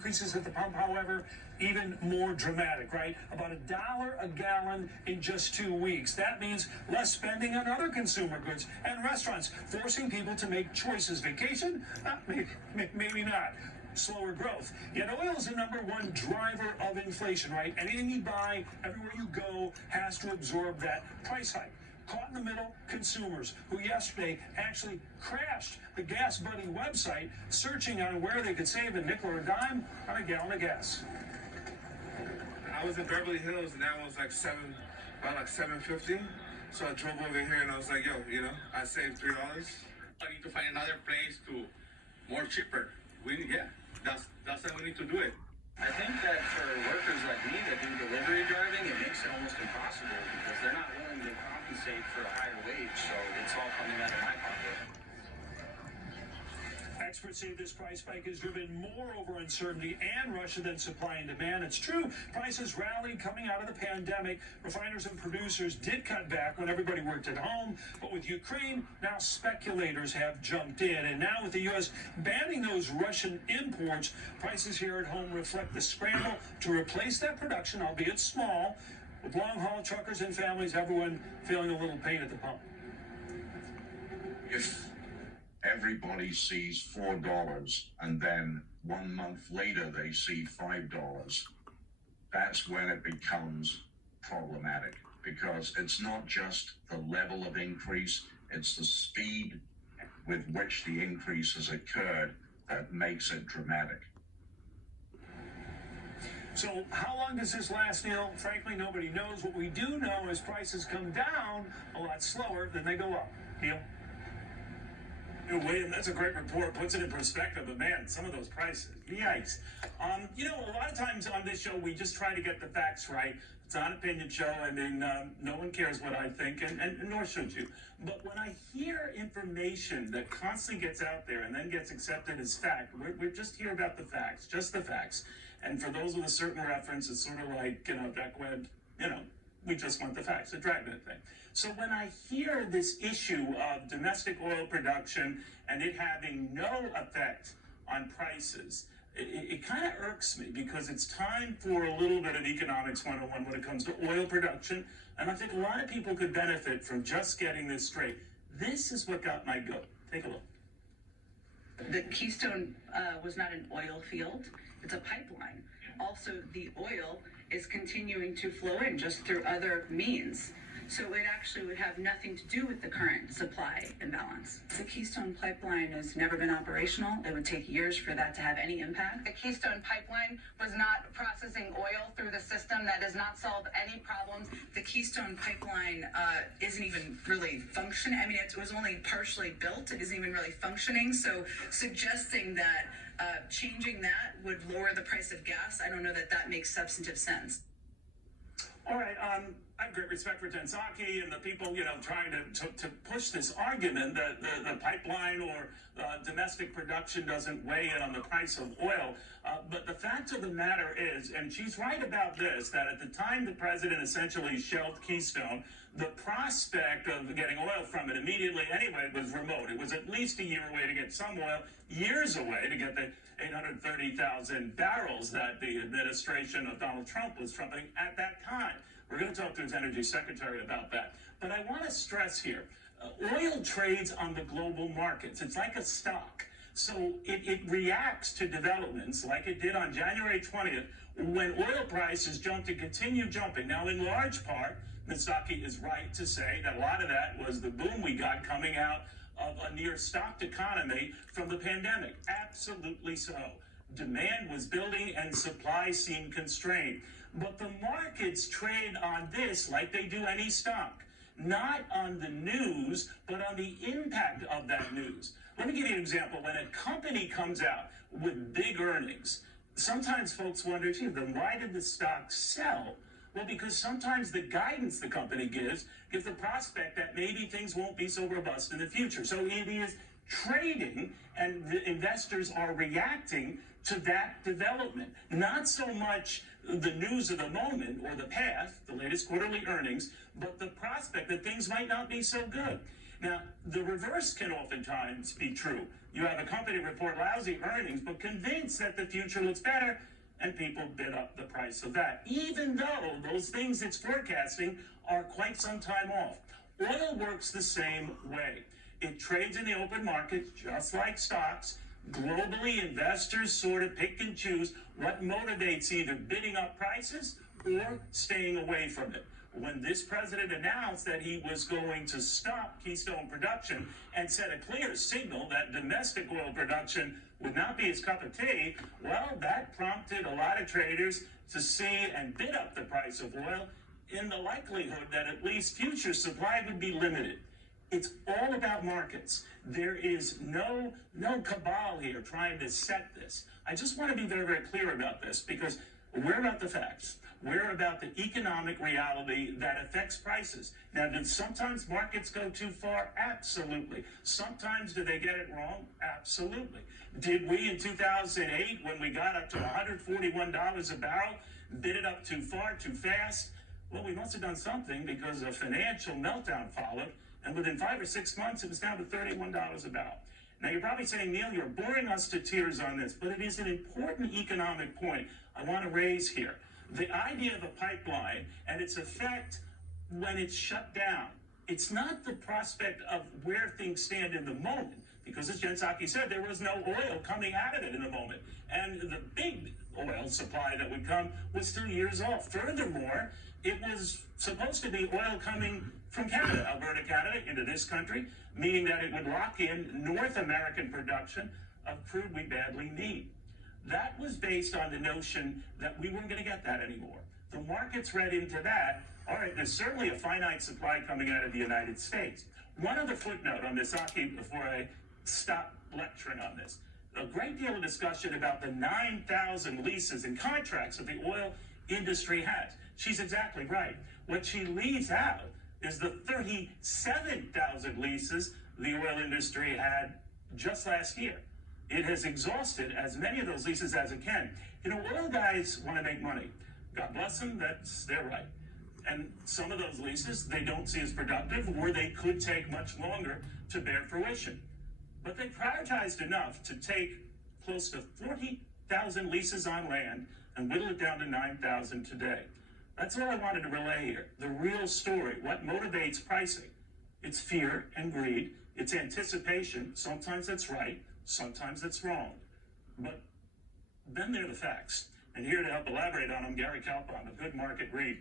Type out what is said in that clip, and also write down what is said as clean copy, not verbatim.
increases at the pump, however, even more dramatic, right? About $1 a gallon in just 2 weeks. That means less spending on other consumer goods and restaurants, forcing people to make choices. Vacation? Maybe not. Slower growth. Yet oil is the #1 driver of inflation, right? Anything you buy, everywhere you go, has to absorb that price hike. Caught in the middle, consumers who yesterday actually crashed the Gas Buddy website searching on where they could save a nickel or a dime on a gallon of gas. I was in Beverly Hills and that was about like $7.50. So I drove over here and I was like, yo, I saved $3. I need to find another place to more cheaper. That's how we need to do it. I think that for workers like me that do delivery driving, it makes it almost impossible because they're not willing to compensate for a higher wage, so it's all coming out of my pocket. Experts say this price spike is driven more over uncertainty and Russia than supply and demand. It's true, prices rallied coming out of the pandemic. Refiners and producers did cut back when everybody worked at home. But with Ukraine, now speculators have jumped in. And now with the U.S. banning those Russian imports, prices here at home reflect the scramble to replace that production, albeit small, with long-haul truckers and families, everyone feeling a little pain at the pump. If everybody sees $4 and then 1 month later they see $5, that's when it becomes problematic, because it's not just the level of increase, it's the speed with which the increase has occurred that makes it dramatic. So how long does this last, Neil? Frankly, nobody knows. What we do know is prices come down a lot slower than they go up. Neil? William, that's a great report. Puts it in perspective, but man, some of those prices, yikes. A lot of times on this show, we just try to get the facts right. It's not an opinion show. I mean, no one cares what I think, and nor should you. But when I hear information that constantly gets out there and then gets accepted as fact, we're just here about the facts, just the facts. And for those with a certain reference, it's sort of like, Jack Webb, we just want the facts, the Dragnet thing. So when I hear this issue of domestic oil production and it having no effect on prices, it kind of irks me, because it's time for a little bit of economics 101 when it comes to oil production. And I think a lot of people could benefit from just getting this straight. This is what got my goat. Take a look. The Keystone was not an oil field. It's a pipeline. Also, the oil is continuing to flow in just through other means. So it actually would have nothing to do with the current supply imbalance. The Keystone Pipeline has never been operational. It would take years for that to have any impact. The Keystone Pipeline was not processing oil through the system. That does not solve any problems. The Keystone Pipeline isn't even really functioning. I mean, it was only partially built. It isn't even really functioning. So suggesting that changing that would lower the price of gas, I don't know that that makes substantive sense. All right, I have great respect for Jen Psaki and the people, trying to push this argument that the pipeline or domestic production doesn't weigh in on the price of oil. But the fact of the matter is, and she's right about this, that at the time the president essentially shelved Keystone, the prospect of getting oil from it immediately anyway was remote. It was at least a year away to get some oil, years away to get the 830,000 barrels that the administration of Donald Trump was trumping at that time. We're going to talk to his energy secretary about that. But I want to stress here, oil trades on the global markets. It's like a stock. So it reacts to developments like it did on January 20th when oil prices jumped and continue jumping. Now, in large part, Ms. Psaki is right to say that a lot of that was the boom we got coming out of a near-stopped economy from the pandemic. Absolutely so. Demand was building and supply seemed constrained. But the markets trade on this like they do any stock. Not on the news, but on the impact of that news. Let me give you an example. When a company comes out with big earnings, sometimes folks wonder, gee, then why did the stock sell? Well, because sometimes the guidance the company gives the prospect that maybe things won't be so robust in the future. So it is trading, and the investors are reacting to that development. Not so much the news of the moment or the path, the latest quarterly earnings, but the prospect that things might not be so good. Now, the reverse can oftentimes be true. You have a company report lousy earnings, but convinced that the future looks better, and people bid up the price of that, even though those things it's forecasting are quite some time off. Oil works the same way. It trades in the open market just like stocks. Globally, investors sort of pick and choose what motivates either bidding up prices or staying away from it. When this president announced that he was going to stop Keystone production and set a clear signal that domestic oil production would not be his cup of tea, well, that prompted a lot of traders to see and bid up the price of oil in the likelihood that at least future supply would be limited. It's all about markets. There is no cabal here trying to set this. I just want to be very, very clear about this because we're about the facts. We're about the economic reality that affects prices. Now, did sometimes markets go too far? Absolutely. Sometimes do they get it wrong? Absolutely. Did we in 2008, when we got up to $141 a barrel, bid it up too far, too fast? Well, we must have done something because a financial meltdown followed, and within 5 or 6 months, it was down to $31 a barrel. Now, you're probably saying, Neil, you're boring us to tears on this, but it is an important economic point I want to raise here. The idea of a pipeline and its effect when it's shut down, it's not the prospect of where things stand in the moment, because as Jen Psaki said, there was no oil coming out of it in the moment. And the big oil supply that would come was still years off. Furthermore, it was supposed to be oil coming from Canada, Alberta, Canada, into this country, meaning that it would lock in North American production of crude we badly need. That was based on the notion that we weren't going to get that anymore. The markets read into that. All right, there's certainly a finite supply coming out of the United States. One other footnote on this, Aki, before I stop lecturing on this. A great deal of discussion about the 9,000 leases and contracts that the oil industry has. She's exactly right. What she leaves out is the 37,000 leases the oil industry had just last year. It has exhausted as many of those leases as it can. You know, oil guys want to make money. God bless them, that's their right. And some of those leases they don't see as productive, or they could take much longer to bear fruition. But they prioritized enough to take close to 40,000 leases on land and whittle it down to 9,000 today. That's all I wanted to relay here. The real story, what motivates pricing. It's fear and greed. It's anticipation. Sometimes that's right. Sometimes that's wrong. But then there are the facts. And here to help elaborate on them, Gary Kalpon, a good market read.